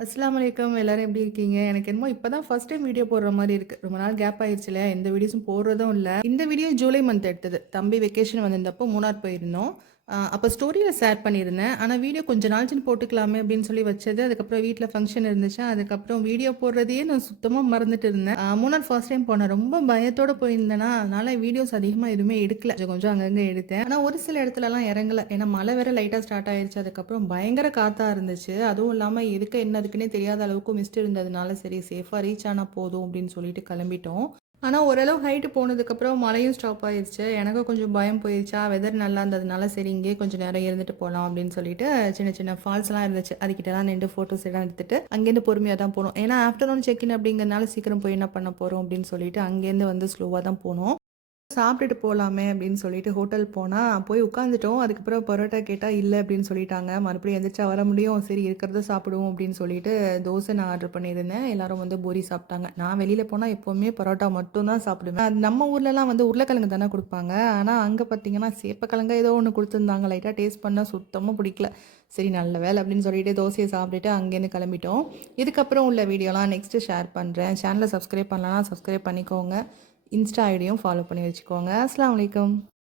அஸ்ஸலாமு அலைக்கும். எல்லாரும் எப்படி இருக்கீங்க? எனக்கு என்னமோ இப்ப தான் ஃபர்ஸ்ட் டைம் வீடியோ போடுற மாரி இருக்கு. ரொம்ப நாள் கேப் ஆயிருச்சு இல்லையா? எந்த வீடியோஸும் போடுறதும் இல்ல. இந்த வீடியோ ஜூலை மந்த் எடுத்தது. தம்பி வெக்கேஷன் வந்திருந்தப்போ மூணார் போயிருந்தோம். அப்ப ஸ்டோரியில ஷேர் பண்ணியிருந்தேன். ஆனா வீடியோ கொஞ்ச நாள்ச்சின்னு போட்டுக்கலாமே அப்படின்னு சொல்லி வச்சது. அதுக்கப்புறம் வீட்ல ஃபங்ஷன் இருந்துச்சா, அதுக்கப்புறம் வீடியோ போடுறதையே நான் சுத்தமா மறந்துட்டு இருந்தேன். மூணார் ஃபர்ஸ்ட் டைம் போனேன். ரொம்ப பயத்தோட போயிருந்தேனா, அதனால வீடியோஸ் அதிகமா எதுவுமே எடுக்கல. கொஞ்சம் கொஞ்சம் அங்கங்க எடுத்தேன். ஆனா ஒரு சில இடத்துலலாம் இறங்கல. ஏன்னா மழை வேற லைட்டா ஸ்டார்ட் ஆயிருச்சு. அதுக்கப்புறம் பயங்கர காத்தா இருந்துச்சு. அதுவும் இல்லாம எதுக்கு என்ன அதுக்குன்னே தெரியாத அளவுக்கு மிஸ்ட் இருந்ததுனால, சரி சேஃபா ரீச் ஆனா போதும் அப்படின்னு சொல்லிட்டு கிளம்பிட்டோம். ஆனா, ஓரளவு ஹைட்டு போனதுக்கப்புறம் மழையும் ஸ்டாப் ஆயிருச்சு. எனக்கும் கொஞ்சம் பயம் போயிருச்சா, வெதர் நல்லா இருந்ததுனால, சரி இங்கேயே கொஞ்சம் நேரம் இருந்துட்டு போலாம் அப்படின்னு சொல்லிட்டு, சின்ன சின்ன ஃபால்ஸ்லாம் இருந்துச்சு. அதுகிட்டலாம் நின்டு ஃபோட்டோஸ் எல்லாம் எடுத்துட்டு, அங்கேருந்து பொறுமையா தான் போனோம். ஏன்னா, ஆஃப்டர்நூன் செக் இன் அப்படிங்கிறனால சீக்கிரம் போய் என்ன பண்ண போறோம் அப்படின்னு சொல்லிட்டு, அங்கேருந்து வந்து ஸ்லோவா தான் போனோம். சாப்பிட்டுட்டு போலாமே அப்படின்னு சொல்லிட்டு ஹோட்டல் போனா, போய் உட்காந்துட்டோம். அதுக்கப்புறம் பரோட்டா கேட்டா இல்ல அப்படின்னு சொல்லிட்டாங்க. மறுபடியும் எந்திரிச்சா வர முடியும். சரி இருக்கிறத சாப்பிடுவோம் அப்படின்னு சொல்லிட்டு தோசை நான் ஆர்டர் பண்ணியிருந்தேன். எல்லாரும் வந்து பூரி சாப்பிட்டாங்க. நான் வெளியில போனா எப்பவுமே பரோட்டா மட்டும் தான் சாப்பிடுவேன். அது நம்ம ஊர்லலாம் வந்து உருளைக்கிழங்கு தானே குடுப்பாங்க. ஆனா அங்க பார்த்தீங்கன்னா, சேப்பக்கிழங்கா ஏதோ ஒண்ணு குடுத்துருந்தாங்க. லைட்டா டேஸ்ட் பண்ணா சுத்தமா பிடிக்கல. சரி நல்ல வேளை அப்படின்னு சொல்லிட்டு தோசைய சாப்பிட்டுட்டு அங்கேருந்து கிளம்பிட்டோம். இதுக்கப்புறம் உள்ள வீடியோலாம் நெக்ஸ்ட்டு ஷேர் பண்றேன். சேனல சப்ஸ்கிரைப் பண்ணலனா சப்ஸ்கிரைப் பண்ணிக்கோங்க. இன்ஸ்டா ஐடியும் ஃபாலோ பண்ணி வச்சுக்கோங்க. அஸ்ஸலாமு அலைக்கும்.